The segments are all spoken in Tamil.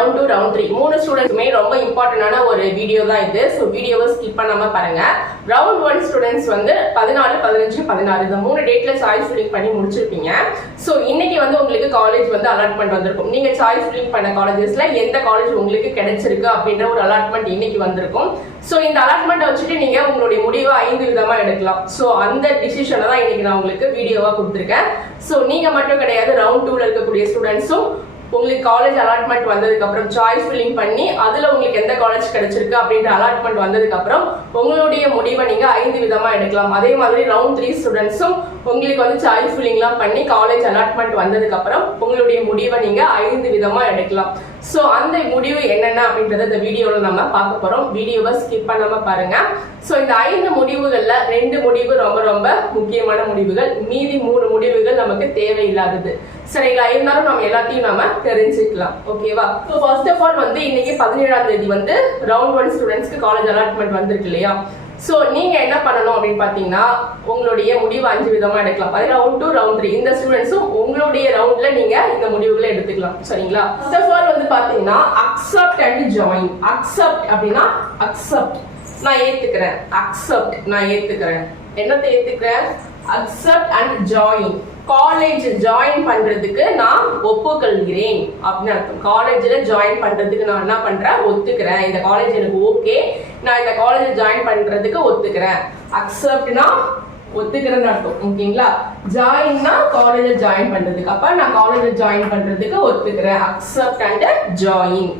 ரவுண்ட் 2 ரவுண்ட் 3 மூணு ஸ்டூடெண்ட்ஸ்மே ரொம்ப இம்பார்ட்டன்டான ஒரு வீடியோ தான் இது. ஸோ வீடியோவை ஸ்கிப் பண்ணாம பாருங்க. ரவுண்ட் 1 ஸ்டூடெண்ட்ஸ் வந்து 14, 15, 16 இந்த 3 டேட்ல சாய்ஸ் ஃபில்லிங் பண்ணி முடிச்சிருப்பீங்க. ஸோ இன்னைக்கு வந்து உங்களுக்கு காலேஜ் வந்து அலாட்மெண்ட் வந்திருக்கும். நீங்க சாய்ஸ் ஃபில்லிங் பண்ண காலேஜஸ்ல எந்த காலேஜ் உங்களுக்கு கிடைச்சிருக்கு அப்படின்ற ஒரு அலாட்மெண்ட் இன்னைக்கு வந்திருக்கும். ஸோ இந்த அலாட்மெண்ட் வச்சுட்டு நீங்க உங்களுடைய முடிவை 5 விதமா எடுக்கலாம். ஸோ அந்த டிசிஷனை தான் இன்னைக்கு நான் உங்களுக்கு வீடியோவா கொடுத்துருக்கேன். ஸோ நீங்க மட்டும் கிடையாது, ரவுண்ட் 2ல இருக்கக்கூடிய ஸ்டூடெண்ட்ஸும் உங்களுக்கு காலேஜ் அலாட்மெண்ட் வந்ததுக்கு அப்புறம் சாய்ஸ் ஃபில்லிங் பண்ணி அதுல உங்களுக்கு எந்த காலேஜ் கிடைச்சிருக்கு அப்படின்ற அலாட்மெண்ட் வந்ததுக்கு அப்புறம் உங்களுடைய முடிவை நீங்க 5 விதமா எடுக்கலாம். அதே மாதிரி ரவுண்ட் 3 ஸ்டூடெண்ட்ஸும் உங்களுக்கு வந்து சாய்ஸ் ஃபில்லிங்லாம் பண்ணி காலேஜ் அலாட்மெண்ட் வந்ததுக்கு அப்புறம் உங்களுடைய முடிவை நீங்க 5 விதமா எடுக்கலாம். ஸோ அந்த முடிவு என்னென்ன அப்படின்றத இந்த வீடியோல நம்ம பார்க்க போறோம். வீடியோவை ஸ்கிப் பண்ணாம பாருங்க. ஸோ இந்த 5 முடிவுகள்ல 2 முடிவு ரொம்ப ரொம்ப முக்கியமான முடிவுகள், மீதி 3 முடிவுகள் நமக்கு தேவையில்லாதது. சரிங்களா? இருந்தாலும் நம்ம எல்லாத்தையும் நாம தெரிஞ்சுக்கலாம். ஓகேவா? ஸோ ஃபர்ஸ்ட் ஆஃப் ஆல் வந்து இன்னைக்கு 17ஆம் தேதி வந்து ரவுண்ட் 1 ஸ்டூடெண்ட்ஸ்க்கு காலேஜ் அலாட்மெண்ட் வந்திருக்கு இல்லையா? ஸோ நீங்க என்ன பண்ணணும் அப்படின்னு பாத்தீங்கன்னா, உங்களுடைய முடிவு 5 விதமா எடுக்கலாம். அது ரவுண்ட் 2 ரவுண்ட் 3 இந்த ஸ்டூடெண்ட்ஸும் உங்களுடைய ரவுண்ட்ல நீங்க இந்த முடிவுகளை எடுத்துக்கலாம். சரிங்களா? ஃபர்ஸ்ட் ஆஃப் ஆல் வந்து பாத்தீங்கன்னா அக்செப்ட் அண்ட் ஜாயின். அக்செப்ட் அப்படின்னா அக்செப்ட் நான் ஏத்துக்கிறேன், அக்செப்ட் நான் ஏத்துக்கிறேன். என்னத்தை ஏத்துக்கிறேன்? Accept and join. College join பண்றதுக்கு நான் ஒப்புக்கொள்கிறேன் அப்படின்னு அர்த்தம். காலேஜ்ல ஜாயின் பண்றதுக்கு நான் என்ன பண்றேன்? ஒத்துக்கிறேன். இந்த காலேஜ் எனக்கு ஓகே, நான் இந்த காலேஜ் ஜாயின் பண்றதுக்கு ஒத்துக்கிறேன். அக்செப்ட்னா ஒத்துக்கிறேன்னு அர்த்தம். ஓகேங்களா? ஜாயின்னா காலேஜ் ஜாயின் பண்றதுக்கு. அப்ப நான் காலேஜ் ஜாயின் பண்றதுக்கு ஒத்துக்கிறேன். Accept and join.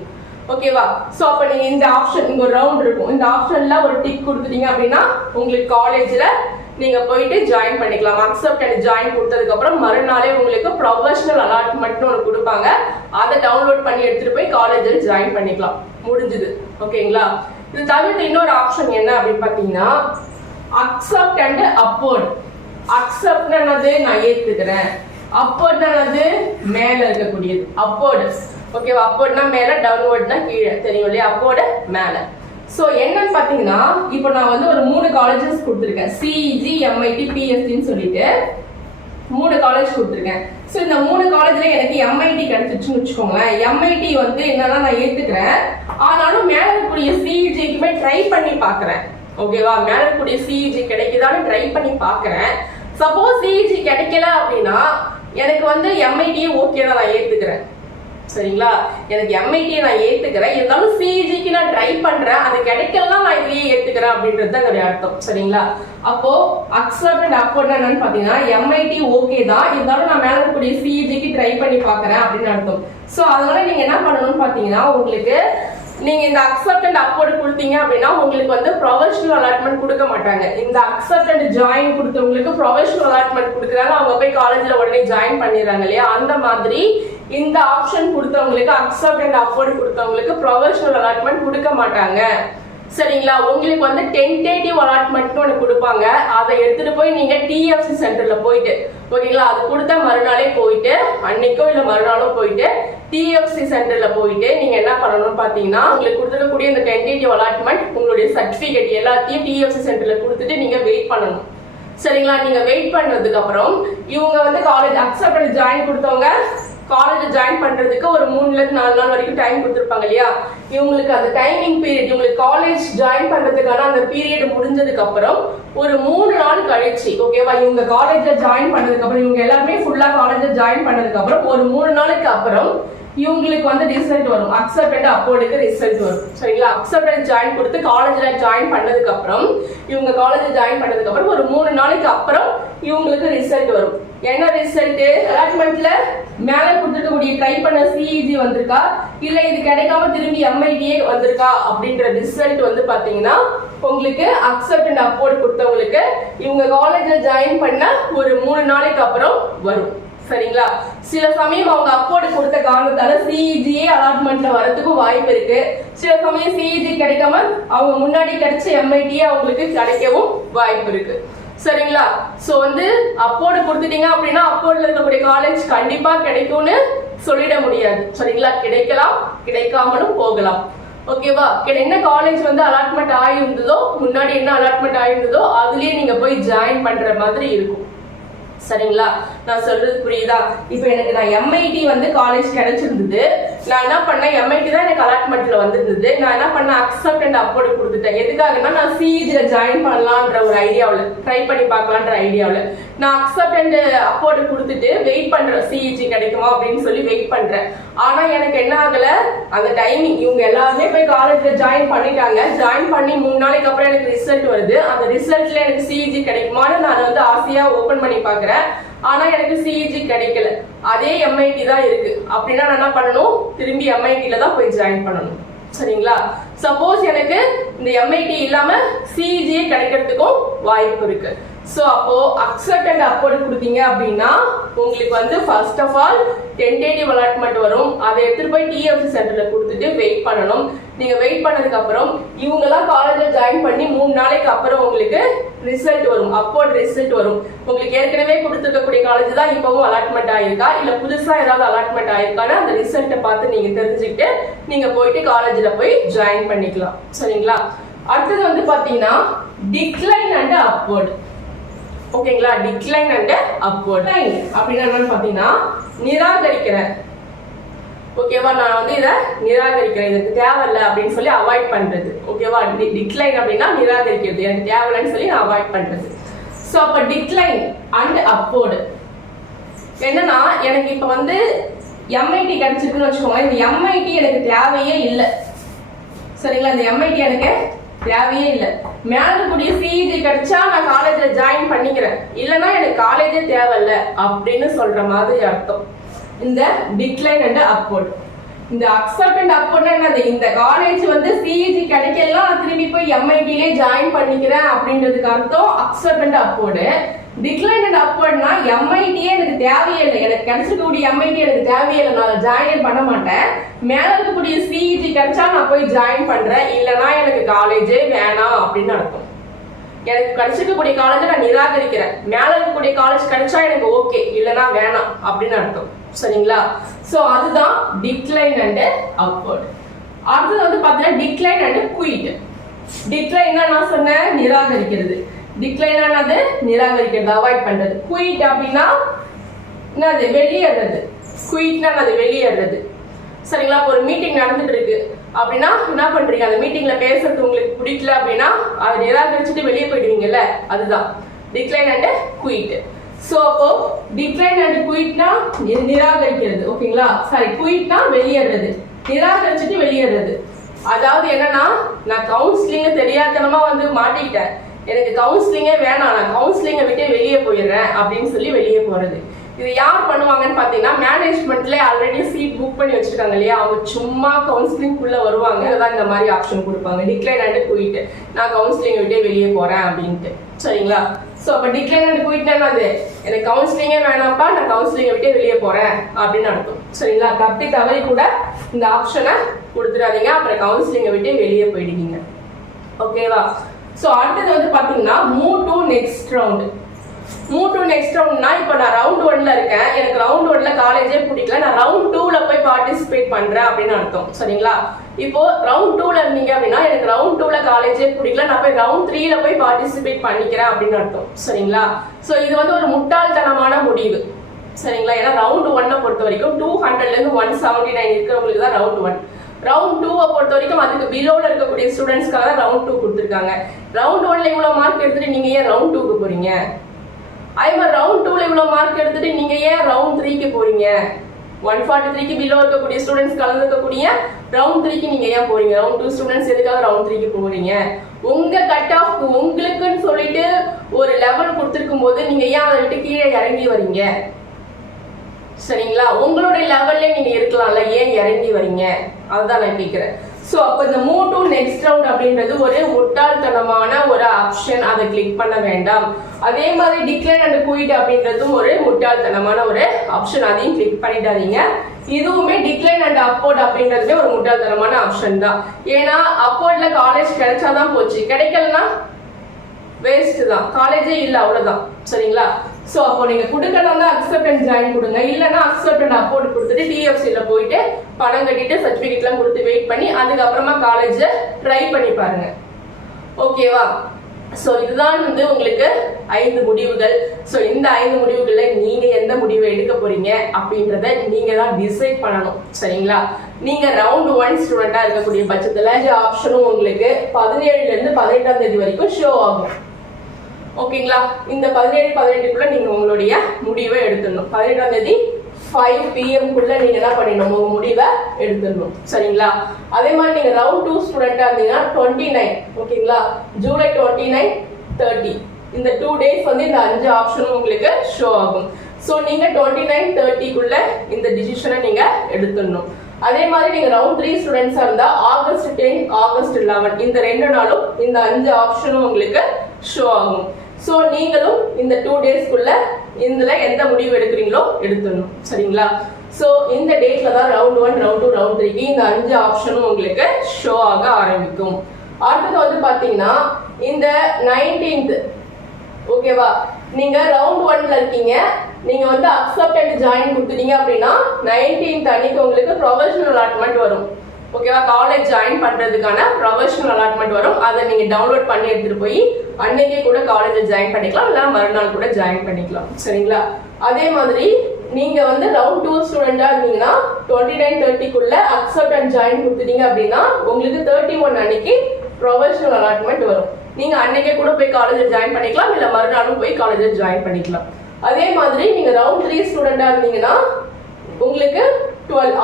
ஓகேவா? சோ அப்ப நீங்க இந்த ஆப்ஷன், இங்க ஒரு ரவுண்ட் இருக்கும், இந்த ஆப்ஷன்ல ஒரு டிக் கொடுத்துட்டீங்க அப்படின்னா உங்களுக்கு காலேஜ்ல நீங்க போயிட்டு ஜாயின் பண்ணிக்கலாம். அக்செப்ட் அண்ட் ஜாயின் கொடுத்ததுக்கு அப்புறம் மறுநாளே உங்களுக்கு ப்ரொஃபஷனல் அலாட்மெண்ட் ஒன்று கொடுப்பாங்க. அதை டவுன்லோட் பண்ணி எடுத்துட்டு போய் காலேஜில் ஜாயின் பண்ணிக்கலாம். முடிஞ்சுது. ஓகேங்களா? இது தவிர்த்து இன்னொரு ஆப்ஷன் என்ன அப்படின்னு பாத்தீங்கன்னா அக்செப்ட் அண்ட் அப்வர்ட். அக்செப்ட் என்னது? நான் ஏத்துக்கிறேன். அப்வர்ட் என்னது? மேல இருக்கக்கூடியது அப்வர்ட். ஓகேவா? அப்வர்ட்னா மேல, டவுன்வர்ட்னா கீழே. தெரியும் இல்லையா? அப்வர்ட் மேல. சோ என்னன்னு பாத்தீங்கன்னா, இப்போ நான் வந்து ஒரு 3 காலேஜஸ் கொடுத்துருக்கேன். சிஇஜி, எம்ஐடி, பிஎஸ்டின்னு சொல்லிட்டு 3 காலேஜ் கொடுத்துருக்கேன். சோ இந்த 3 காலேஜ்ல எனக்கு எம்ஐடி கிடைச்சிருச்சுன்னு வச்சுக்கோங்களேன். எம்ஐடி வந்து என்னன்னா நான் ஏத்துக்கிறேன். ஆனாலும் மேல இருக்கக்கூடிய சிஇஜிக்குமே ட்ரை பண்ணி பாக்குறேன். ஓகேவா? மேல இருக்கக்கூடிய சிஇஜி கிடைக்குதான்னு ட்ரை பண்ணி பாக்குறேன். சப்போஸ் சிஇஜி கிடைக்கல அப்படின்னா எனக்கு வந்து எம்ஐடியே ஓகே தான், நான் ஏத்துக்கிறேன். சரிங்களா? எனக்கு எம்ஐடியை நான் ஏத்துக்கிறேன், இருந்தாலும் சிஇஜிக்கு நான் ட்ரை பண்றேன், அது கிடைக்கலாம், நான் இதுலயே ஏத்துக்கிறேன் அப்படின்றது தான் என்னுடைய அர்த்தம். சரிங்களா? அப்போ அக்செப்ட் அண்ட் அப்வர்ட் என்னன்னு பாத்தீங்கன்னா எம்ஐடி ஓகே தான், இருந்தாலும் நான் மேல இருக்கக்கூடிய சிஇஜிக்கு ட்ரை பண்ணி பாக்குறேன் அப்படின்னு அர்த்தம். சோ அதனால நீங்க என்ன பண்ணணும்னு பாத்தீங்கன்னா, உங்களுக்கு நீங்க இந்த அக்செப்ட் அண்ட் அப்வர்ட் கொடுத்தீங்க அப்படின்னா உங்களுக்கு வந்து ப்ரொஃபஷனல் அலாட்மெண்ட் கொடுக்க மாட்டாங்க. இந்த அக்செப்ட் அண்ட் ஜாயின் கொடுத்தவங்களுக்கு ப்ரொஃபஷனல் அலாட்மெண்ட் கொடுக்குறாங்க, அவங்க போய் காலேஜ்ல உடனே ஜாயின் பண்ணிடுறாங்க இல்லையா? அந்த மாதிரி இந்த ஆப்ஷன் கொடுத்தவங்களுக்கு, அக்செப்ட் அண்ட் அப்வர்ட் கொடுத்தவங்களுக்கு ப்ரொஃபஷனல் அலாட்மெண்ட் கொடுக்க மாட்டாங்க. சரிங்களா? உங்களுக்கு வந்து டென்டேட்டிவ் அலாட்மெண்ட்னு ஒன்று கொடுப்பாங்க. அதை எடுத்துட்டு போய் நீங்க டிஎஃப்சி சென்டர்ல போயிட்டு, ஓகேங்களா, அது கொடுத்த மறுநாளே போயிட்டு, அன்னைக்கோ இல்ல மறுநாளும் போயிட்டு டிஎஃப்சி சென்டர்ல போயிட்டு நீங்க என்ன பண்ணணும்னு பாத்தீங்கன்னா, உங்களுக்கு கொடுத்துருக்கக்கூடிய இந்த டென்டேட்டிவ் அலாட்மெண்ட், உங்களுடைய சர்டிபிகேட் எல்லாத்தையும் டிஎஃப்சி சென்டர்ல கொடுத்துட்டு நீங்க வெயிட் பண்ணணும். சரிங்களா? நீங்க வெயிட் பண்ணதுக்கு அப்புறம் இவங்க வந்து காலேஜ் அக்செப்ட் அண்ட் ஜாயின் கொடுத்தவங்க காலேஜ் ஜாயின் பண்றதுக்கு ஒரு 3 ல இருந்து 4 நாள் வரைக்கும் டைம் கொடுத்துருப்பாங்க இல்லையா? இவங்களுக்கு அந்த டைமிங் பீரியட், இவங்களுக்கு காலேஜ் ஜாயின் பண்றதுக்கான அந்த பீரியட் முடிஞ்சதுக்கு அப்புறம் ஒரு 3 நாள் கழிச்சு, ஓகேவா, இவங்க காலேஜ்ல ஜாயின் பண்ணதுக்கு அப்புறம், இவங்க எல்லாருமே ஃபுல்லா காலேஜ்ல ஜாயின் பண்ணதுக்கு அப்புறம் ஒரு 3 நாளுக்கு அப்புறம் இவங்களுக்கு வந்து ரிசல்ட் வரும். அக்செப்ட் அண்ட் அப்வர்டுக்கு ரிசல்ட் வரும். சரிங்களா? அக்செப்ட் அண்ட் ஜாயின் கொடுத்து காலேஜ்ல ஜாயின் பண்ணதுக்கு அப்புறம், இவங்க காலேஜ் ஜாயின் பண்ணதுக்கு அப்புறம் ஒரு 3 நாளைக்கு அப்புறம் இவங்களுக்கு ரிசல்ட் வரும். என்ன ரிசல்ட்? அலாட்மெண்ட்ல மேல கொடுத்துருக்கக்கூடிய ட்ரை பண்ண சிஇஜி வந்திருக்கா, இல்ல இது கிடைக்காம திரும்பி எம்ஐடியே வந்திருக்கா அப்படின்ற ரிசல்ட் வந்து பாத்தீங்கன்னா உங்களுக்கு அக்செப்ட் அண்ட் அப்வர்ட் கொடுத்தவங்களுக்கு இவங்க காலேஜ்ல ஜாயின் பண்ண ஒரு 3 நாளைக்கு அப்புறம் வரும். சரிங்களா? சில சமயம் அவங்க அப்வர்ட் கொடுத்த காரணத்தால சிஇஜியே அலாட்மெண்ட்ல வரதுக்கு வாய்ப்பு இருக்கு. சில சமயம் சிஇஜி கிடைக்காம அவங்க முன்னாடி கிடைச்ச எம்ஐடியே அவங்களுக்கு கிடைக்கவும் வாய்ப்பு இருக்கு. சரிங்களா? சோ வந்து அப்வர்ட் கொடுத்துட்டீங்க அப்படின்னா அப்வர்ட்ல இருக்கக்கூடிய காலேஜ் கண்டிப்பா கிடைக்கும்னு சொல்லிட முடியாது. சரிங்களா? கிடைக்கலாம், கிடைக்காமலும் போகலாம். ஓகேவா? என்ன காலேஜ் வந்து அலாட்மெண்ட் ஆயிருந்ததோ, முன்னாடி என்ன அலாட்மெண்ட் ஆயிருந்ததோ அதுலயே நீங்க போய் ஜாயின் பண்ற மாதிரி இருக்கும். சரிங்களா? நான் சொல்றது புரியுதா? இப்போ எனக்கு நான் எம்ஐடி வந்து காலேஜ் கிடைச்சிருந்தது. நான் என்ன பண்ணேன், எம்ஐடி தான் எனக்கு அலாட்மெண்ட்ல வந்திருந்தது. நான் என்ன பண்ணேன், அக்செப்ட் அண்ட் அப்வோர்டு கொடுத்துட்டேன். எதுக்காகனா நான் சிஇஜில ஜாயின் பண்ணலான்ற ஒரு ஐடியாவில், ட்ரை பண்ணி பார்க்கலான்ற ஐடியாவில் நான் அக்செப்ட் அண்ட் அப்வோர்டு கொடுத்துட்டு வெயிட் பண்றேன், சிஇஜி கிடைக்குமா அப்படின்னு சொல்லி வெயிட் பண்றேன். ஆனா எனக்கு என்ன ஆகல, அந்த டைமிங் இவங்க எல்லாருமே போய் காலேஜ்ல ஜாயின் பண்ணிட்டாங்க. ஜாயின் பண்ணி 3 நாளைக்கு அப்புறம் எனக்கு ரிசல்ட் வருது. அந்த ரிசல்ட்ல எனக்கு சிஇஜி கிடைக்குமான்னு நான் வந்து ஆசையா ஓபன் பண்ணி பார்க்கறேன். ஆனா எனக்கு சிஇஜி கிடைக்கல. அதே எம்ஐடி தான் இருக்கு. அப்படின்னா நான் என்ன பண்ணணும், திரும்பி எம்ஐடில தான் போய் ஜாயின் பண்ணணும். சரிங்களா? சப்போஸ் எனக்கு இந்த எம்ஐடி இல்லாம சிஇஜி கிடைக்கிறதுக்கும் வாய்ப்பு இருக்கு. சோ அப்போ அக்செப்ட் அண்ட் அப்வோர்டு கொடுத்தீங்க அப்படின்னா உங்களுக்கு வந்து first of all tentative allotment வரும். அதை எடுத்துட்டு போய் டிஎஃப்சி சென்டர்ல கொடுத்துட்டு வெயிட் பண்ணணும். நீங்க வெயிட் பண்ணதுக்கு அப்புறம் இவங்க எல்லாம் காலேஜ்ல ஜாயின் பண்ணி 3 நாளைக்கு அப்புறம் உங்களுக்கு ரிசல்ட் வரும், அப்வோர்ட் ரிசல்ட் வரும். உங்களுக்கு ஏற்கனவே கொடுத்துருக்கக்கூடிய காலேஜ் தான் இப்பவும் அலாட்மெண்ட் ஆயிருக்கா, இல்ல புதுசா ஏதாவது அலாட்மெண்ட் ஆயிருக்கான்னு அந்த ரிசல்ட்டை பார்த்து நீங்க தெரிஞ்சுக்கிட்டு நீங்க போயிட்டு காலேஜ்ல போய் ஜாயின் பண்ணிக்கலாம். சரிங்களா? அடுத்தது வந்து பாத்தீங்கன்னா டிக்ளைன் அண்ட் அப்வோர்ட். ஓகேங்களா? டிக்ளைன் அண்ட் அப்வோர்ட் அப்படின்னா என்னன்னு பாத்தீங்கன்னா நிராகரிக்கிறேன். ஓகேவா? நான் வந்து இதை நிராகரிக்கிறேன், எனக்கு தேவையில்ல அப்படின்னு சொல்லி அவாய்ட் பண்றது. ஓகேவா? டிக்ளைன் அப்படின்னா நிராகரிக்கிறது, எனக்கு தேவையில்லைன்னு சொல்லி நான் அவாய்ட் பண்றது. ஸோ அப்ப டிக்ளைன் அண்ட் அப்வோர்டு என்னன்னா, எனக்கு இப்ப வந்து எம்ஐடி கிடைச்சிருக்குன்னு வச்சுக்கோங்க. இந்த எம்ஐடி எனக்கு தேவையே இல்லை. சரிங்களா? இந்த எம்ஐடி எனக்கு தேவையே இல்லை. மேல கூடிய சிஇஜி கிடைச்சா நான் காலேஜ்ல ஜாயின் பண்ணிக்கிறேன், இல்லைன்னா எனக்கு காலேஜே தேவையில்ல அப்படின்னு சொல்ற மாதிரி அர்த்தம் இந்த டிக்ளைன் அண்ட் அப்வோர்ட். இந்த அக்செப்ட் அண்ட் அப்வோர்ட் என்னது, இந்த காலேஜ் வந்து சிஇஜி கிடைக்கலாம், நான் திரும்பி போய் எம்ஐடிலே ஜாயின் பண்ணிக்கிறேன் அப்படின்றதுக்கு அர்த்தம் accept and upward. Decline and அப்வோர்ட்னா எம்ஐடியே எனக்கு தேவையே இல்லை, எனக்கு கிடைச்சிருக்கக்கூடிய எம்ஐடி எனக்கு தேவையே இல்லை, நான் ஜாயின் பண்ண மாட்டேன். மேல இருக்கக்கூடிய சிஇஜி கிடைச்சா நான் போய் ஜாயின் பண்றேன், இல்லைன்னா எனக்கு காலேஜே வேணாம் அப்படின்னு அர்த்தம். எனக்கு கிடைச்சிருக்கக்கூடிய காலேஜ் நான் நிராகரிக்கிறேன், மேல இருக்கக்கூடிய காலேஜ் கிடைச்சா எனக்கு ஓகே, இல்லைன்னா வேணாம் அப்படின்னு அர்த்தம். சரிங்களா? சோ அதுதான் டிக்ளைன் அண்ட் அப்வோர்ட். அடுத்தது வந்து பாத்தீங்கன்னா டிக்ளைன் அண்ட் குயிட். டிக்ளைன்னா நான் சொன்னேன் நிராகரிக்கிறது, டிக்ளைன் ஆனது நிராகரிக்கிறது, அவாய்ட் பண்றது. குயிட் அப்படின்னா என்னது, வெளியேறது. குயிட்னா அது வெளியேறது. சரிங்களா? ஒரு மீட்டிங் நடந்துட்டு இருக்கு அப்படின்னா என்ன பண்றீங்க, அந்த மீட்டிங்ல பேசுறது உங்களுக்கு பிடிக்கல அப்படின்னா அதை நிராகரிச்சுட்டு வெளியே போயிடுவீங்கல்ல, அதுதான் டிக்ளைன் அண்ட் குயிட். சோ அப்போ டிக்ளைன் அண்ட் குயிட்னா நிராகரிக்கிறது. ஓகேங்களா? சாரி, குயிட்னா வெளியேறது, நிராகரிச்சுட்டு வெளியேறது. அதாவது என்னன்னா, நான் கவுன்சிலிங் தெரியாதனமா வந்து மாட்டிக்கிட்டேன், எனக்கு கவுன்சிலிங்கே வேணாம், நான் கவுன்சிலிங்கை விட்டு வெளியே போயிடுறேன் அப்படின்னு சொல்லி வெளியே போறது. இது யார் பண்ணுவாங்கன்னு பாத்தீங்கன்னா, மேனேஜ்மெண்ட்ல ஆல்ரெடி சீட் புக் பண்ணி வச்சிருக்காங்க இல்லையா, அவங்க சும்மா கவுன்சிலிங் குள்ள வருவாங்க, அதான் இந்த மாதிரி ஆப்ஷன் கொடுப்பாங்க, டிக்ளைன் அண்ட் குயிட், நான் கவுன்சிலிங்கை விட்டு வெளியே போறேன் அப்படின்ட்டு. சரிங்களா? சோ அப்ப டிக்ளைன் அண்ட் குயிட்னா என்னது, எனக்கு கவுன்சிலிங்கே வேணாம்ப்பா, நான் கவுன்சிலிங்கை விட்டு வெளியே போறேன் அப்படின்னு அர்த்தம். சரிங்களா? தப்பி தவறி கூட இந்த ஆப்ஷனை கொடுத்துடாதீங்க, அப்புறம் கவுன்சிலிங்கை விட்டு வெளியே போயிடுவீங்க. ஓகேவா? சோ அடுத்தது வந்து பாத்தீங்கன்னா move to next round. Move to next ரவுண்ட்னா, இப்போ நான் ரவுண்ட் 1ல இருக்கேன், எனக்கு ரவுண்ட் 1ல காலேஜே பிடிக்கல, நான் ரவுண்ட் 2ல போய் பார்ட்டிசிபேட் பண்றேன் அப்படின்னு அர்த்தம். சரிங்களா? இப்போ ரவுண்ட் 2ல இருந்தீங்க அப்படின்னா, எனக்கு ரவுண்ட் 2ல காலேஜே பிடிக்கல, நான் போய் ரவுண்ட் 3ல போய் பார்ட்டிசிபேட் பண்ணிக்கிறேன் அப்படின்னு அர்த்தம். சரிங்களா? சோ இது வந்து ஒரு முட்டாள்தனமான முடிவு. சரிங்களா? ஏன்னா ரவுண்ட் 1 பொறுத்த வரைக்கும் 200ல இருந்து 179 இருக்கிறவங்களுக்கு தான் ரவுண்ட் 1. ரவுண்ட் 2 பொறுத்த வரைக்கும் அதுக்கு பிலோல இருக்கக்கூடிய ஸ்டூடெண்ட்ஸ்க்காக தான் ரவுண்ட் 2 கொடுத்துருக்காங்க. ரவுண்ட் 1ல இவ்வளவு மார்க் எடுத்துட்டு நீங்க ஏன் ரவுண்ட் 2க்கு போறீங்க? அதே மாதிரி ரவுண்ட் 2ல இவ்வளவு மார்க் எடுத்துட்டு நீங்க ஏன் ரவுண்ட் 3க்கு போறீங்க? 143க்கு பிலோ இருக்கக்கூடிய ஸ்டூடெண்ட்ஸ் கலந்துக்கக்கூடிய ரவுண்ட் 3க்கு நீங்க ஏன் போறீங்க? ரவுண்ட் 2 ஸ்டூடெண்ட்ஸ் எதுக்காக ரவுண்ட் 3க்கு போறீங்க? உங்க கட் ஆஃப் உங்களுக்குன்னு சொல்லிட்டு ஒரு லெவல் கொடுத்துருக்கும் போது நீங்க ஏன் அதை விட்டு கீழே இறங்கி வரீங்க? சரிங்களா? உங்களுடைய லெவல்ல நீங்க இருக்கலாம்ல, ஏன் இறங்கி வரீங்க? அதுதான் நான் கேட்கிறேன். சோ அப்ப இந்த மூவ் டு நெக்ஸ்ட் ரவுண்ட் அப்படின்றது ஒரு முட்டாள்தனமான ஒரு ஆப்ஷன், அதை கிளிக் பண்ண வேண்டாம். அதே மாதிரி டிக்ளைன் அண்ட் குயிட் அப்படின்றதும் ஒரு முட்டாள்தனமான ஒரு ஆப்ஷன், அதையும் கிளிக் பண்ணிடாதீங்க. இதுவுமே டிக்ளைன் அண்ட் அப்வோர்ட் அப்படின்றதுமே ஒரு முட்டாள்தனமான ஆப்ஷன் தான். ஏன்னா அப்வோர்ட்ல காலேஜ் கிடைச்சாதான் போச்சு, கிடைக்கலன்னா வேஸ்ட் தான், காலேஜே இல்ல, அவ்வளவுதான். சரிங்களா? சோ அப்போ நீங்க கொடுக்கணும் தான் அக்செப்ட் அண்ட் ஜாயின் கொடுங்க, இல்லைன்னா அக்செப்ட் அண்ட் அப்வோர்ட் கொடுத்துட்டு டிஎஃப்சில போயிட்டு பணம் கட்டிட்டு சர்டிபிகேட் எல்லாம் கொடுத்து வெயிட் பண்ணி அதுக்கப்புறமா காலேஜ் ட்ரை பண்ணி பாருங்க. ஓகேவா? ஸோ இதுதான் வந்து உங்களுக்கு 5 முடிவுகள். ஸோ இந்த 5 முடிவுகள்ல நீங்க எந்த முடிவை எடுக்க போறீங்க அப்படின்றத நீங்க தான் டிசைட் பண்ணணும். சரிங்களா? நீங்க ரவுண்ட் 1 ஸ்டூடெண்டா இருக்கக்கூடிய பட்சத்துல ஆப்ஷனும் உங்களுக்கு 17ல இருந்து 18ஆம் தேதி வரைக்கும் ஷோ ஆகும். ஓகேங்களா? இந்த 17, 18க்குள்ள நீங்க உங்களுடைய முடிவை எடுத்துடணும். 18ஆம் தேதி 5 PM குள்ள நீங்க என்ன பண்ணிடணும், உங்க முடிவை எடுத்துடணும். சரிங்களா? அதே மாதிரி நீங்க ரவுண்ட் 2 ஸ்டூடெண்டா இருந்தீங்கன்னா 29, ஓகேங்களா, ஜூலை 29, 30 இந்த 2 டேஸ் வந்து இந்த 5 ஆப்ஷனும் உங்களுக்கு ஷோ ஆகும். ஸோ நீங்க 29, 30க்குள்ள இந்த டிசிஷனை நீங்க எடுத்துடணும். அதே மாதிரி நீங்க ரவுண்ட் 3 ஸ்டூடெண்ட்ஸா இருந்தா ஆகஸ்ட் 10, ஆகஸ்ட் 11 இந்த 2 நாளும் இந்த 5 ஆப்ஷனும் உங்களுக்கு ஷோ ஆகும். ஸோ நீங்களும் இந்த 2 டேஸ்க்குள்ள இதுல எந்த முடிவு எடுக்கிறீங்களோ எடுத்துடணும். சரிங்களா? ஸோ இந்த டேட்ல தான் ரவுண்ட் 1, ரவுண்ட் 2, ரவுண்ட் 3 இந்த 5 ஆப்ஷனும் உங்களுக்கு ஷோ ஆக ஆரம்பிக்கும். அடுத்தது வந்து பாத்தீங்கன்னா இந்த 19th, ஓகேவா, நீங்க ரவுண்ட் 1ல இருக்கீங்க, நீங்க வந்து அக்செப்ட் அண்ட் ஜாயின் கொடுத்துட்டீங்க அப்படின்னா 19th அன்னைக்கு உங்களுக்கு ப்ரொஃபஷனல் அலாட்மெண்ட் வரும். ஓகேவா? காலேஜ் ஜாயின் பண்றதுக்கான ப்ரொஃபஷனல் அலாட்மெண்ட் வரும். அதை நீங்க டவுன்லோட் பண்ணி எடுத்துட்டு போய் அன்னைக்கே கூட காலேஜ்ல ஜாயின் பண்ணிக்கலாம், இல்ல மறுநாள் கூட ஜாயின் பண்ணிக்கலாம். சரிங்களா? அதே மாதிரி நீங்க வந்து ரவுண்ட் 2 ஸ்டூடெண்டா இருந்தீங்கன்னா 29, 30க்குள்ள அக்செப்ட் அண்ட் ஜாயின் கொடுத்துட்டீங்க அப்படின்னா உங்களுக்கு 31 அன்னைக்கு ப்ரொஃபஷனல் அலாட்மெண்ட் வரும். நீங்க அன்னைக்கே கூட போய் காலேஜ்ல ஜாயின் பண்ணிக்கலாம், இல்ல மறுநாளும் போய் காலேஜ்ல ஜாயின் பண்ணிக்கலாம். அதே மாதிரி நீங்க ரவுண்ட் 3 ஸ்டூடெண்டா இருந்தீங்கன்னா உங்களுக்கு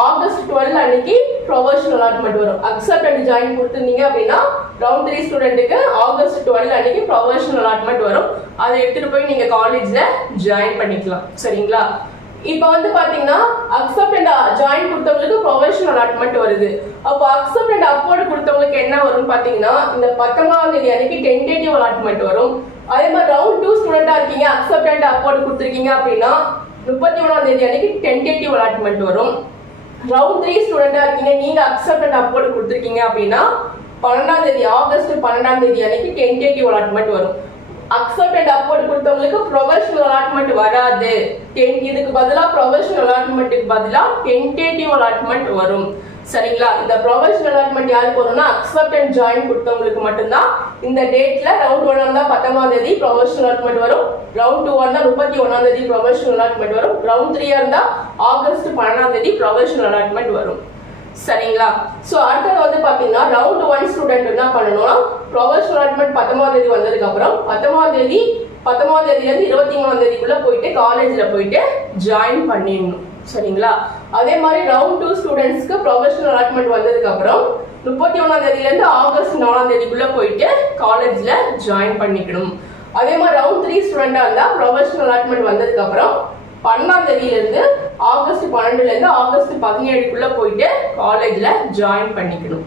ஆகஸ்ட் 12 அன்னைக்கு ப்ரொஃபஷனல் அலாட்மெண்ட் வரும். அக்செப்ட் அண்ட் ஜாயின் கொடுத்துருந்தீங்க அப்படின்னா ரவுண்ட் 3 ஸ்டூடெண்ட்டுக்கு ஆகஸ்ட் 12 அன்னைக்கு ப்ரொஃபஷனல் அலாட்மெண்ட் வரும். அதை எடுத்துட்டு போய் நீங்க காலேஜ்ல ஜாயின் பண்ணிக்கலாம். சரிங்களா? இப்போ வந்து பாத்தீங்கன்னா அக்செப்ட் அண்ட் ஜாயின் கொடுத்தவங்களுக்கு ப்ரொஃபஷனல் அலாட்மெண்ட் வருது. அப்போ அக்செப்ட் அண்ட் அப்வர்ட் கொடுத்தவங்களுக்கு என்ன வரும்னு பாத்தீங்கன்னா இந்த 19ஆம் தேதி அன்னைக்கு டென்டேட்டிவ் அலாட்மெண்ட் வரும். அதே மாதிரி ரவுண்ட் 2 ஸ்டூடெண்டா இருக்கீங்க, அக்செப்ட் அண்ட் அப்வர்ட் கொடுத்துருக்கீங்க அப்படின்னா 31ஆம் தேதி அன்னைக்கு டென்டேட்டிவ் அலாட்மெண்ட் வரும். ரவுண்ட் 3 ஸ்டூடெண்டா இருக்கீங்க, நீங்க அக்செப்ட் அண்ட் அப்வர்ட் கொடுத்துருக்கீங்க அப்படின்னா 12ஆம் தேதி ஆகஸ்ட் 12ஆம் தேதி அன்னைக்கு டென்டேட்டிவ் அலாட்மெண்ட் வரும். அக்செப்ட் அண்ட் அப்வர்ட் கொடுத்தவங்களுக்கு ப்ரொஃபஷனல் அலாட்மெண்ட் வராது. இதுக்கு பதிலா ப்ரொஃபஷனல் அலாட்மெண்ட்டுக்கு பதிலா டென்டேட்டிவ் அலாட்மெண்ட் வரும். சரிங்களா? இந்த ப்ரொஃபஷனல் அலாட்மெண்ட் யாருக்கு வரும்னா அக்செப்ட் அண்ட் ஜாயின் கொடுத்தவங்களுக்கு மட்டும்தான். இந்த டேட்ல ரவுண்ட் 1 இருந்தா 19ஆம் தேதி ப்ரொஃபஷனல் அலாட்மெண்ட் வரும். ரவுண்ட் 2 இருந்தா 31ஆம் தேதி ப்ரொஃபஷனல் அலாட்மெண்ட் வரும். ரவுண்ட் 3 இருந்தா ஆகஸ்ட் 12ஆம் தேதி ப்ரொஃபஷனல் அலாட்மெண்ட் வரும். சரிங்களா? சோ அடுத்து வந்து பாத்தீங்கன்னா ரவுண்ட் 1 ஸ்டூடெண்ட் என்ன பண்ணணும்னா ப்ரொஃபஷனல் அலாட்மெண்ட் 19ஆம் தேதி வந்ததுக்கு அப்புறம் 19ஆம் தேதியில இருந்து 23ஆம் தேதிக்குள்ள போயிட்டு காலேஜ்ல போயிட்டு ஜாயின் பண்ணிடணும். சரிங்களா? அதே மாதிரி ரவுண்ட் 2 ஸ்டூடெண்ட்ஸ்க்கு ப்ரொஃபஷனல் அலாட்மெண்ட் வந்ததுக்கு அப்புறம் 31ஆம் தேதியில இருந்து ஆகஸ்ட் 4ஆம் தேதிக்குள்ள போயிட்டு காலேஜ்ல ஜாயின் பண்ணிக்கணும். அதே மாதிரி ரவுண்ட் 3 ஸ்டூடெண்டா இருந்தா ப்ரொஃபஷனல் அலாட்மெண்ட் வந்ததுக்கு அப்புறம் 12ஆம் தேதியில இருந்து ஆகஸ்ட் 12ல இருந்து ஆகஸ்ட் 17க்குள்ள போயிட்டு காலேஜ்ல ஜாயின் பண்ணிக்கணும்.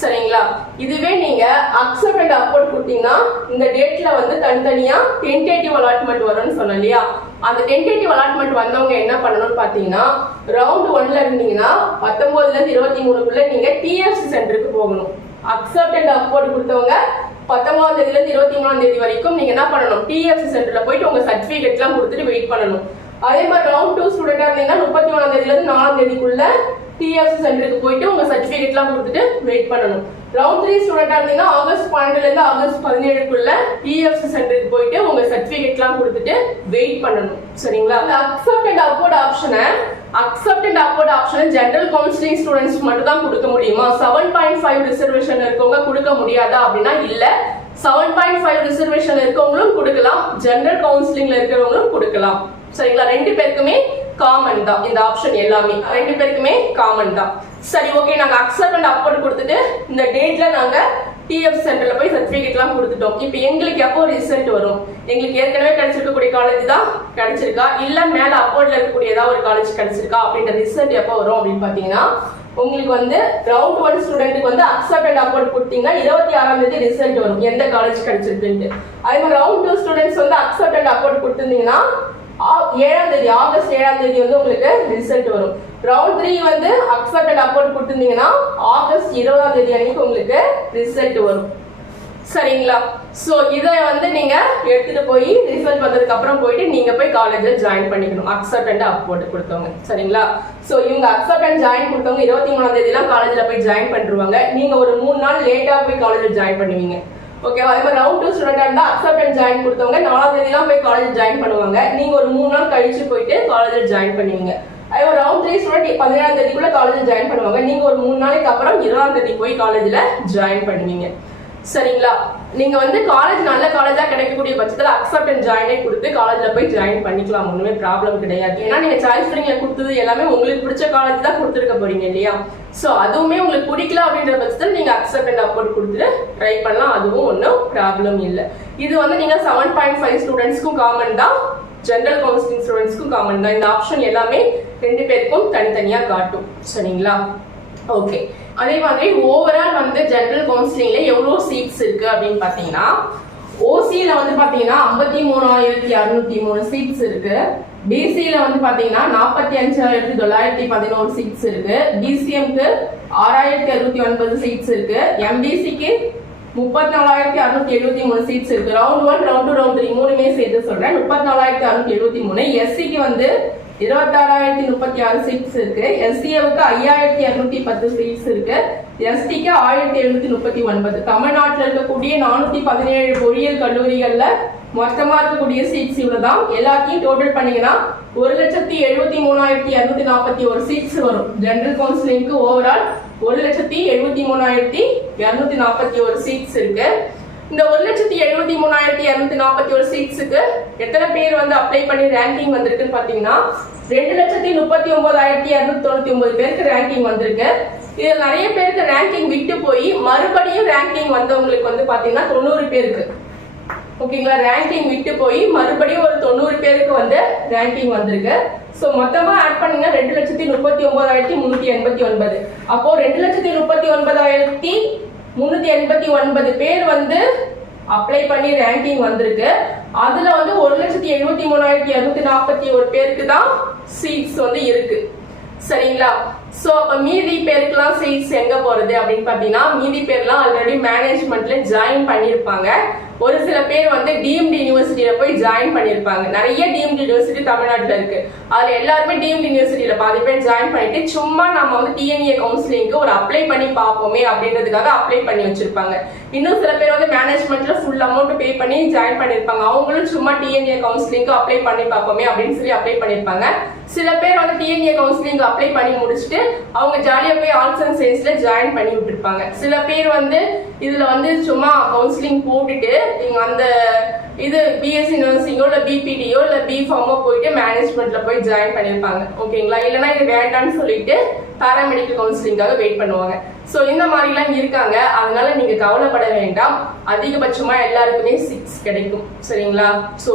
சரிங்களா? இதுவே நீங்க அக்செப்ட் அண்ட் அப்வர்ட் கொடுத்தீங்கன்னா இந்த டேட்ல வந்து தனித்தனியா டென்டேட்டிவ் அலாட்மெண்ட் வரும்னு சொன்னேன் இல்லையா? அந்த டென்டேட்டிவ் அலாட்மெண்ட் வந்தவங்க என்ன பண்ணணும்னு பாத்தீங்கன்னா ரவுண்ட் 1ல இருந்தீங்கன்னா 19ல இருந்து 23க்குள்ள நீங்க டிஎஃப்சி சென்டருக்கு போகணும். அக்செப்ட் அண்ட் அப்வர்ட் கொடுத்தவங்க 19ஆம் தேதியில இருந்து 23ஆம் தேதி வரைக்கும் நீங்க என்ன பண்ணணும், டிஎஃப்சி சென்டர்ல போயிட்டு உங்க சர்டிபிகேட் எல்லாம் கொடுத்துட்டு வெயிட் பண்ணணும். அதே மாதிரி ரவுண்ட் 2 ஸ்டூடெண்டா இருந்தீங்கன்னா 31ஆம் தேதியில இருந்து 4ஆம் தேதிக்குள்ள டிஎஃப்சி சென்டருக்கு போயிட்டு உங்க சர்டிபிகேட் எல்லாம் கொடுத்துட்டு வெயிட் பண்ணணும். ரவுண்ட் 3 ஸ்டூடெண்டா இருந்தீங்கன்னா ஆகஸ்ட் 12ல இருந்து ஆகஸ்ட் 17க்குள்ள டிஎஃப்சி சென்டருக்கு போயிட்டு உங்க சர்டிபிகேட் எல்லாம் கொடுத்துட்டு வெயிட் பண்ணணும். சரிங்களா? அக்செப்ட் அண்ட் அப்வர்ட் ஆப்ஷனை ஜெனரல் கவுன்சிலிங் ஸ்டூடெண்ட்ஸ் மட்டும் தான் கொடுக்க முடியுமா? 7.5 ரிசர்வேஷன் இருக்கவங்க கொடுக்க முடியாதா அப்படின்னா இல்ல. 7.5 ரிசர்வேஷன் இருக்கவங்களும் கொடுக்கலாம், ஜெனரல் கவுன்சிலிங்ல இருக்கிறவங்களும் கொடுக்கலாம். சரிங்களா? 2 பேருக்குமே காமன் தான் இந்த ஆப்ஷன், எல்லாமே 2 பேருக்குமே காமன் தான். சரி, ஓகே, நாங்க அக்செப்ட் அண்ட் அப்வர்ட் கொடுத்துட்டு இந்த டேட்ல நாங்க டிஎஃப் சென்டர்ல போய் சர்டிபிகேட் எல்லாம் கொடுத்துட்டோம். இப்போ எங்களுக்கு எப்போ ரிசல்ட் வரும்? எங்களுக்கு ஏற்கனவே கிடைச்சிருக்கக்கூடிய காலேஜ் தான் கிடைச்சிருக்கா, இல்ல மேல அப்வர்ட்ல இருக்கக்கூடிய ஏதாவது ஒரு காலேஜ் கிடைச்சிருக்கா அப்படின்ற ரிசல்ட் எப்போ வரும் அப்படின்னு பாத்தீங்கன்னா உங்களுக்கு வந்து ரவுண்ட் 1 ஸ்டூடெண்ட்டுக்கு வந்து அக்செப்ட் அண்ட் அப்வர்ட் கொடுத்தீங்கன்னா 26ஆம் தேதி ரிசல்ட் வரும் எந்த காலேஜ் கிடைச்சிருக்குன்னு. அதே மாதிரி ரவுண்ட் 2 ஸ்டூடெண்ட்ஸ் வந்து அக்செப்ட் அண்ட் அப்வர்ட் கொடுத்திருந்தீங்கன்னா 7ஆம் தேதி ஆகஸ்ட் 7ஆம் தேதி வந்து உங்களுக்கு ரிசல்ட் வரும். ரவுண்ட் 3 வந்து அக்செப்ட் அண்ட் அப்வர்ட் கொடுத்திருந்தீங்கன்னா ஆகஸ்ட் 20ஆம் தேதி அன்னைக்கு உங்களுக்கு ரிசல்ட் வரும். சரிங்களா? சோ இத வந்து நீங்க எடுத்துட்டு போய் ரிசல்ட் வந்ததுக்கு அப்புறம் போயிட்டு நீங்க போய் காலேஜ்ல ஜாயின் பண்ணிக்கணும் அக்செப்ட் அண்ட் அப்வர்ட் கொடுத்தவங்க. சரிங்களா? சோ இவங்க அக்செப்ட் அண்ட் ஜாயின் கொடுத்தவங்க 23ஆம் தேதி எல்லாம் காலேஜ்ல போய் ஜாயின் பண்ணிடுவாங்க. நீங்க ஒரு 3 நாள் லேட்டா போய் காலேஜ்ல ஜாயின் பண்ணுவீங்க. ஓகேவா? அதே மாதிரி ரவுண்ட் 2 ஸ்டூடெண்டா இருந்தா அக்செப்ட் அண்ட் ஜாயின் கொடுத்தவங்க 4ஆம் தேதிலாம் போய் காலேஜ் ஜாயின் பண்ணுவாங்க. நீங்க ஒரு 3 நாள் கழிச்சு போயிட்டு காலேஜ் ஜாயின் பண்ணுவீங்க. அதே மாதிரி ரவுண்ட் 3 ஸ்டூடெண்ட் 17ஆம் தேதிக்குள்ள காலேஜ் ஜாயின் பண்ணுவாங்க. நீங்க ஒரு 3 நாளைக்கு அப்புறம் 20ஆம் தேதி போய் காலேஜ்ல ஜாயின் பண்ணுவீங்க. சரிங்களா? நீங்க வந்து காலேஜ் நல்ல காலேஜா கிடைக்கக்கூடிய பட்சத்துல அக்செப்ட் அண்ட் ஜாயினே கொடுத்து காலேஜ்ல போய் ஜாயின் பண்ணிக்கலாம். ஒண்ணுமே ப்ராப்ளம் கிடையாது. ஏன்னா நீங்க சாய்ஸ் ஃபில்லிங்ல கொடுத்தது எல்லாமே உங்களுக்கு பிடிச்ச காலேஜ் தான் கொடுத்துருக்க போறீங்க இல்லையா? சோ அதுவுமே உங்களுக்கு பிடிக்கல அப்படின்ற பட்சத்துல நீங்க அக்செப்ட் அண்ட் அப்லோட் கொடுத்துட்டு ட்ரை பண்ணலாம். அதுவும் ஒன்றும் ப்ராப்ளம் இல்லை. இது வந்து நீங்க 7.5 ஸ்டூடெண்ட்ஸ்க்கும் காமன் தான், ஜெனரல் கவுன்சிலிங் ஸ்டூடெண்ட்ஸ்க்கும் காமன் தான். இந்த ஆப்ஷன் எல்லாமே 2 பேருக்கும் தனித்தனியா காட்டும். சரிங்களா? ஓகே. அதே மாதிரி ஓவரால் வந்து ஜெனரல் கவுன்சிலிங்ல எவ்வளவு சீட்ஸ் இருக்கு அப்படின்னு பாத்தீங்கன்னா, ஓசில வந்து பாத்தீங்கன்னா 53,603 சீட்ஸ் இருக்கு. பிசில வந்து பாத்தீங்கன்னா 45,911 சீட்ஸ் இருக்கு. பிசிஎம்க்கு 6,069 சீட்ஸ் இருக்கு. எம்பிசிக்கு 34,673 சீட்ஸ் இருக்கு. ரவுண்ட் 1, ரவுண்ட் 2, ரவுண்ட் 3 மூணுமே சேர்த்து சொல்றேன். 34,673. எஸ்சிக்கு வந்து 26,036 சீட்ஸ் இருக்கு. எஸ்சிஏவுக்கு 5,210 சீட்ஸ் இருக்கு. எஸ்டிக்கு 1,739. தமிழ்நாட்டில் இருக்கக்கூடிய 417 பொறியியல் கல்லூரிகள்ல மொத்தமா இருக்கக்கூடிய சீட்ஸ் இவ்வளவுதான். எல்லாத்தையும் டோட்டல் பண்ணீங்கன்னா 1,73,241 சீட்ஸ் வரும். ஜெனரல் கவுன்சிலிங்க்கு ஓவரால் 1,73,241 சீட்ஸ் இருக்கு. இந்த 1,73,241 சீட்ஸுக்கு எத்தனை பேர் வந்து அப்ளை பண்ணி ரேங்கிங் வந்திருக்குன்னு பாத்தீங்கன்னா 2,39,299 பேருக்கு ரேங்கிங் வந்திருக்கு. இதுல நிறைய பேருக்கு ரேங்கிங் விட்டு போய் மறுபடியும் ரேங்கிங் வந்தவங்களுக்கு வந்து பாத்தீங்கன்னா 90 பேருக்கு. ஓகேங்களா? ரேங்கிங் விட்டு போய் மறுபடியும் ஒரு 90 பேருக்கு வந்து ரேங்கிங் வந்திருக்கு. சோ மொத்தமா ஆட் பண்ணீங்கன்னா 2,39,389. அப்போ 2,39,389 பேர் வந்து அப்ளை பண்ணி ரேங்கிங் வந்திருக்கு. அதுல வந்து 1,73,241 பேருக்கு தான் சீட்ஸ் வந்து இருக்கு. சரிங்களா? சோ அப்ப மீதி பேருக்குலாம் சீட்ஸ் எங்க போறது அப்படின்னு பாத்தீங்கன்னா, மீதி பேர்லாம் ஆல்ரெடி மேனேஜ்மெண்ட்ல ஜாயின் பண்ணிருப்பாங்க. ஒரு சில பேர் வந்து டீம்டு யூனிவர்சிட்டியில போய் ஜாயின் பண்ணிருப்பாங்க. நிறைய டீம்டு யூனிவர்சிட்டி தமிழ்நாட்டுல இருக்கு. அதுல எல்லாருமே டீம்டு யூனிவர்சிட்டியில பாதி பேர் ஜாயின் பண்ணிட்டு சும்மா நம்ம வந்து டிஎன்ஏ கவுன்சிலிங்க்கு ஒரு அப்ளை பண்ணி பார்ப்போமே அப்படின்றதுக்காக அப்ளை பண்ணி வச்சிருப்பாங்க. இன்னும் சில பேர் வந்து மேனேஜ்மெண்ட்ல ஃபுல் அமௌண்ட் பே பண்ணி ஜாயின் பண்ணிருப்பாங்க. அவங்களும் சும்மா டிஎன்ஏ கவுன்சிலிங்க்கு அப்ளை பண்ணி பார்ப்போமே அப்படின்னு சொல்லி அப்ளை பண்ணிருப்பாங்க. சில பேர் வந்து டிஎன்ஏ கவுன்சிலிங் அப்ளை பண்ணி முடிச்சுட்டு அவங்க ஜாலியா போய் ஆர்ட்ஸ் அண்ட் சயின்ஸ்ல ஜாயின் பண்ணி விட்டுருப்பாங்க. சில பேர் வந்து இதுல வந்து சும்மா கவுன்சிலிங் போட்டுட்டு நீங்க அந்த இது பிஎஸ்சி நர்சிங்கோ இல்ல பிபிடியோ இல்ல பிஃபார்மோ போயிட்டு மேனேஜ்மெண்ட்ல போய் ஜாயின் பண்ணிருப்பாங்க. ஓகேங்களா? இல்லைன்னா இது வேண்டாம்னு சொல்லிட்டு பாராமெடிக்கல் கவுன்சிலிங்காக வெயிட் பண்ணுவாங்க. சோ இந்த மாதிரி எல்லாம் இருக்காங்க. அதனால நீங்க கவலைப்பட வேண்டாம். அதிகபட்சமா எல்லாருக்குமே 6 கிடைக்கும். சரிங்களா? சோ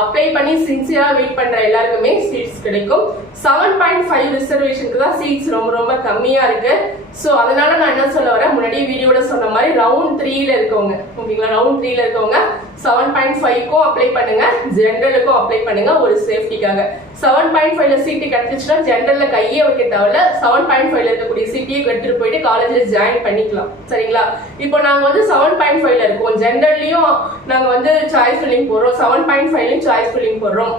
அப்ளை பண்ணி சின்சியரா வெயிட் பண்ற எல்லாருக்குமே சீட்ஸ் கிடைக்கும். 7.5 ரிசர்வேஷனுக்கு தான் சீட்ஸ் ரொம்ப ரொம்ப கம்மியா இருக்கு. சோ அதனால நான் என்ன சொல்ல வரேன், முன்னாடி வீடியோல சொன்ன மாதிரி ரவுண்ட் 3ல இருக்கவங்க, ஓகேங்களா, ரவுண்ட் 3ல இருக்கவங்க 7.5க்கும் அப்ளை பண்ணுங்க, ஜெனரலுக்கும் அப்ளை பண்ணுங்க ஒரு சேஃப்டிக்காக. 7.5ல சீட்டு கிடைச்சிச்சுன்னா ஜெனரல்ல கையே வைக்க தேவையில்ல. 7.5ல இருக்கக்கூடிய சீட்டையே எடுத்துட்டு போயிட்டு காலேஜ்ல ஜாயின் பண்ணிக்கலாம். சரிங்களா? இப்போ நாங்க வந்து 7.5ல இருக்கோம். ஜெனரல்லையும் நாங்க வந்து சாய்ஸ் ஃபில்லிங் போடுறோம், 7.5லயும் சாய்ஸ் ஃபில்லிங் போடுறோம்.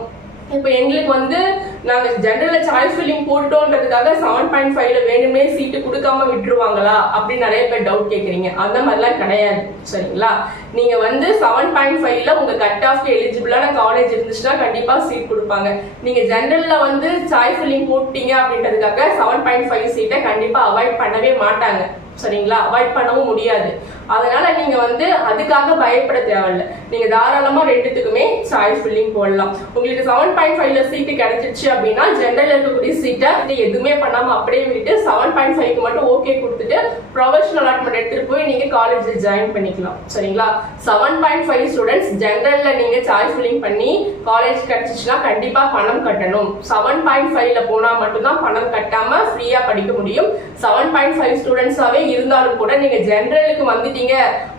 இப்போ எங்களுக்கு வந்து நாங்க ஜெனரல்ல சாய்ஸ் ஃபில்லிங் போட்டோன்றதுக்காக 7.5ல வேணுமே சீட்டு கொடுக்காம விட்டுருவாங்களா அப்படின்னு நிறைய பேர் டவுட் கேக்குறீங்க. அந்த மாதிரிலாம் கிடையாது. சரிங்களா? நீங்க வந்து 7.5ல உங்க கட் ஆஃப் எலிஜிபிளான காலேஜ் இருந்துச்சுன்னா கண்டிப்பா சீட் கொடுப்பாங்க. நீங்க ஜெனரல்ல வந்து சாய்ஸ் ஃபில்லிங் போட்டீங்க அப்படின்றதுக்காக 7.5 சீட்டை கண்டிப்பா அவாய்ட் பண்ணவே மாட்டாங்க. சரிங்களா? அவாய்ட் பண்ணவும் முடியாது. அதனால நீங்க வந்து அதுக்காக பயப்பட தேவையில்லை. நீங்க தாராளமா ரெண்டுத்துக்குமே சாய்ஸ் ஃபில்லிங் போடலாம். உங்களுக்கு 7.5ல சீட்டு கிடைச்சிருச்சு அப்படின்னா ஜெனரல் இருக்கக்கூடிய சீட்டை எதுவுமே பண்ணாம அப்படியே விட்டு 7.5க்கு மட்டும் ஓகே கொடுத்துட்டு ப்ரொஃபஷனல் அலாட்மெண்ட் எடுத்துட்டு போய் நீங்க காலேஜ்ல ஜாயின் பண்ணிக்கலாம். சரிங்களா? 7.5 ஸ்டூடெண்ட்ஸ் ஜெனரல்ல நீங்க சாய்ஸ் ஃபில்லிங் பண்ணி காலேஜ் கிடைச்சிச்சுன்னா கண்டிப்பா பணம் கட்டணும். 7.5ல போனா மட்டும்தான் பணம் கட்டாம ஃப்ரீயா படிக்க முடியும். 7.5 ஸ்டூடெண்ட்ஸாவே இருந்தாலும் கூட நீங்க ஜெனரலுக்கு வந்துட்டீங்க,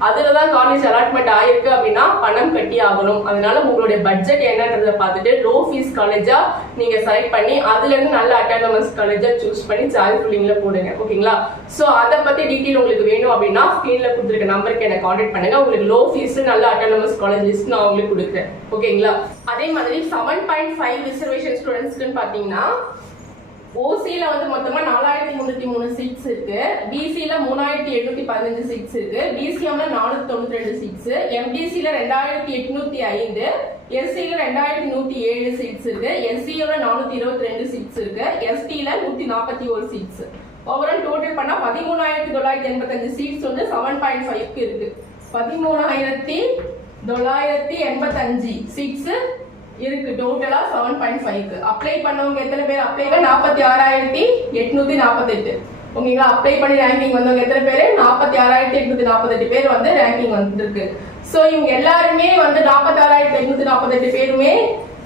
அதுலதான் காலேஜ் அலாட்மெண்ட் ஆயிருக்கு அப்படின்னா பணம் கட்டி ஆகணும். அதனால உங்களுடைய பட்ஜெட் என்னன்றதை பார்த்துட்டு லோ ஃபீஸ் காலேஜா நீங்க செலக்ட் பண்ணி அதுல இருந்து நல்ல அட்டானமஸ் காலேஜா சூஸ் பண்ணி சாய்ஸ் ஃபில்லிங்ல போடுங்க. ஓகேங்களா? சோ அத பத்தி டீடைல் உங்களுக்கு வேணும் அப்படின்னா ஸ்கிரீன்ல கொடுத்திருக்க நம்பருக்கு என்ன கான்டாக்ட் பண்ணுங்க. உங்களுக்கு லோ ஃபீஸ் நல்ல அட்டானமஸ் காலேஜ் லிஸ்ட் நான் உங்களுக்கு கொடுக்குறேன். ஓகேங்களா? அதே மாதிரி 7.5 ரிசர்வேஷன் ஸ்டூடெண்ட்ஸ்க்கு பாத்தீங்கன்னா ஓசில வந்து மொத்தமா 4303 சீட்ஸ் இருக்கு. பிசில 3715 சீட்ஸ் இருக்கு. பிசிஎம்ல 492 சீட்ஸ், எம்டிசில 2805, எஸ்சில 2107 சீட்ஸ் இருக்கு, எஸ்சியோட 422 சீட்ஸ் இருக்கு, எஸ்டில 141 சீட்ஸ். ஓவரால் டோட்டல் பண்ணா 13985 சீட்ஸ் வந்து 7.5க்கு இருக்கு. 13985 சீட்ஸ் இருக்கு டோட்டலா 7.5க்கு. அப்ளை பண்ணவங்க எத்தனை பேர்? அப்ளை 46848. ஓகேங்களா? அப்ளை பண்ணி ரேங்கிங் வந்தவங்க எத்தனை பேர்? 46848 பேர் வந்து ரேங்கிங் வந்திருக்கு. சோ இவங்க எல்லாருமே வந்து 46848 பேருமே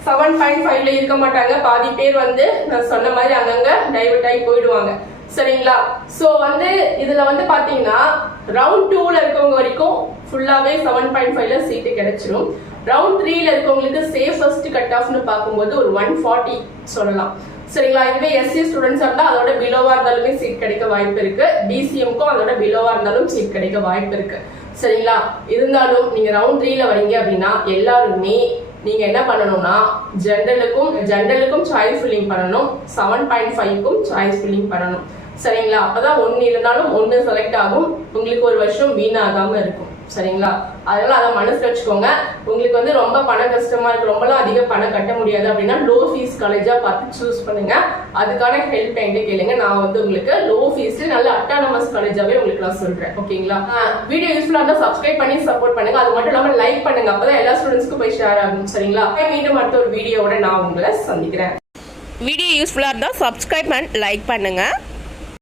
7.5ல இருக்க மாட்டாங்க. பாதி பேர் வந்து நான் சொன்ன மாதிரி அங்கங்க டைவர்ட் ஆகி போயிடுவாங்க. சரிங்களா? சோ வந்து இதுல வந்து பாத்தீங்கன்னா ரவுண்ட் 2ல இருக்கவங்க வரைக்கும் ஃபுல்லாவே 7.5ல சீட்டு கிடைச்சிரும். ரவுண்ட் 3ல இருக்கவங்களுக்கு சேஃபஸ்ட் கட் ஆஃப்னு பார்க்கும்போது ஒரு 140 சொல்லலாம். சரிங்களா? இதுவே எஸ்சி ஸ்டூடெண்ட்ஸ் இருந்தா அதோட பிலோவா இருந்தாலுமே சீட் கிடைக்க வாய்ப்பு இருக்கு. பிசிஎம்க்கும் அதோட பிலோவா இருந்தாலும் சீட் கிடைக்க வாய்ப்பு இருக்கு. சரிங்களா? இருந்தாலும் நீங்க ரவுண்ட் 3ல வரீங்க அப்படின்னா எல்லாருமே நீங்க என்ன பண்ணணும்னா ஜெனரலுக்கும் சாய்ஸ் ஃபில்லிங் பண்ணணும், 7.5க்கும் சாய்ஸ் ஃபில்லிங் பண்ணணும். சரிங்களா? அப்பதான் ஒன்னு இருந்தாலும் ஒன்னு செலக்ட் ஆகும், உங்களுக்கு ஒரு வருஷம் வீணாகாம இருக்கும். சரிங்களா? அதனால அதை மனசுல வச்சுக்கோங்க. உங்களுக்கு வந்து ரொம்ப பண கஷ்டமா இருக்கு, ரொம்பலாம் அதிக பணம் கட்ட முடியாது அப்படின்னா லோ ஃபீஸ் காலேஜா பார்த்து சூஸ் பண்ணுங்க. அதுக்கான ஹெல்ப் என்கிட்ட கேளுங்க. நான் வந்து உங்களுக்கு லோ ஃபீஸ்ல நல்ல அட்டானமஸ் காலேஜாவே உங்களுக்கு நான் சொல்றேன். ஓகேங்களா? வீடியோ யூஸ்ஃபுல்லா இருந்தா சப்ஸ்கிரைப் பண்ணி சப்போர்ட் பண்ணுங்க. அது மட்டும் இல்லாம லைக் பண்ணுங்க, அப்பதான் எல்லா ஸ்டூடெண்ட்ஸ்க்கும் போய் ஷேர் ஆகும். சரிங்களா? மீண்டும் அடுத்த ஒரு வீடியோவோட நான் உங்களை சந்திக்கிறேன். வீடியோ யூஸ்ஃபுல்லா இருந்தா சப்ஸ்கிரைப் அண்ட் லைக் பண்ணுங்க.